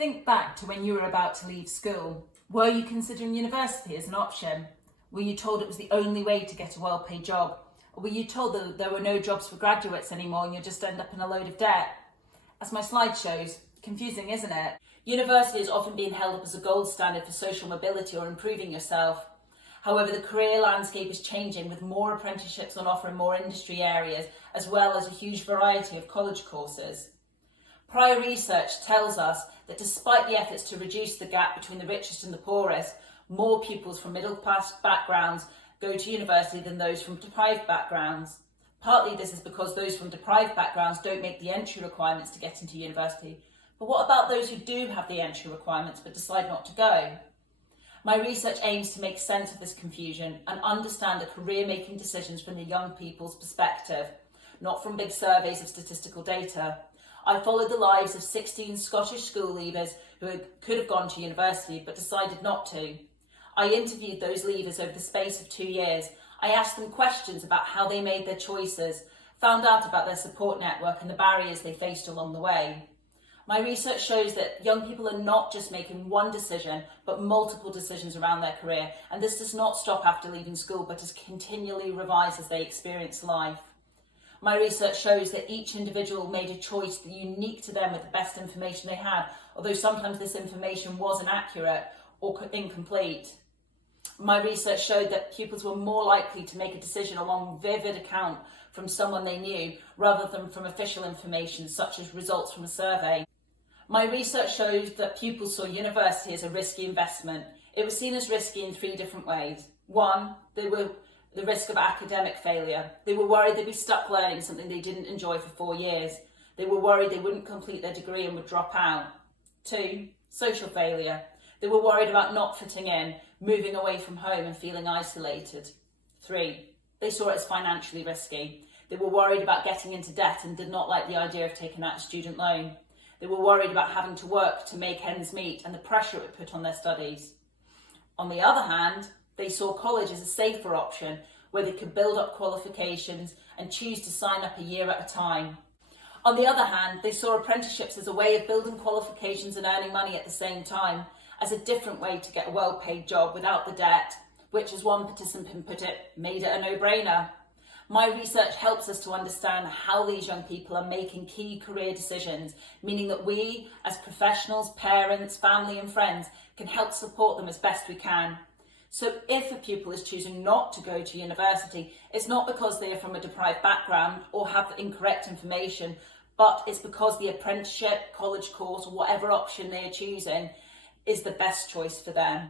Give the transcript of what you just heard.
Think back to when you were about to leave school. Were you considering university as an option? Were you told it was the only way to get a well-paid job? Or were you told that there were no jobs for graduates anymore and you'll just end up in a load of debt? As my slide shows, confusing, isn't it? University is often being held up as a gold standard for social mobility or improving yourself. However, the career landscape is changing with more apprenticeships on offer in more industry areas, as well as a huge variety of college courses. Prior research tells us that despite the efforts to reduce the gap between the richest and the poorest, more pupils from middle-class backgrounds go to university than those from deprived backgrounds. Partly this is because those from deprived backgrounds don't make the entry requirements to get into university. But what about those who do have the entry requirements but decide not to go? My research aims to make sense of this confusion and understand the career-making decisions from the young people's perspective, not from big surveys of statistical data. I followed the lives of 16 Scottish school leavers who could have gone to university but decided not to. I interviewed those leavers over the space of 2 years. I asked them questions about how they made their choices, found out about their support network and the barriers they faced along the way. My research shows that young people are not just making one decision, but multiple decisions around their career, and this does not stop after leaving school, but is continually revised as they experience life. My research shows that each individual made a choice unique to them with the best information they had, although sometimes this information was inaccurate or incomplete. My research showed that pupils were more likely to make a decision along vivid account from someone they knew, rather than from official information such as results from a survey. My research shows that pupils saw university as a risky investment. It was seen as risky in 3 different ways. 1, there were the risk of academic failure. They were worried they'd be stuck learning something they didn't enjoy for 4 years. They were worried they wouldn't complete their degree and would drop out. 2, social failure. They were worried about not fitting in, moving away from home and feeling isolated. 3, they saw it as financially risky. They were worried about getting into debt and did not like the idea of taking out a student loan. They were worried about having to work to make ends meet and the pressure it would put on their studies. On the other hand, they saw college as a safer option where they could build up qualifications and choose to sign up a year at a time. On the other hand, they saw apprenticeships as a way of building qualifications and earning money at the same time, as a different way to get a well-paid job without the debt, which, as one participant put it, made it a no-brainer. My research helps us to understand how these young people are making key career decisions, meaning that we, as professionals, parents, family and friends, can help support them as best we can. So if a pupil is choosing not to go to university, it's not because they are from a deprived background or have incorrect information, but it's because the apprenticeship, college course, or whatever option they are choosing is the best choice for them.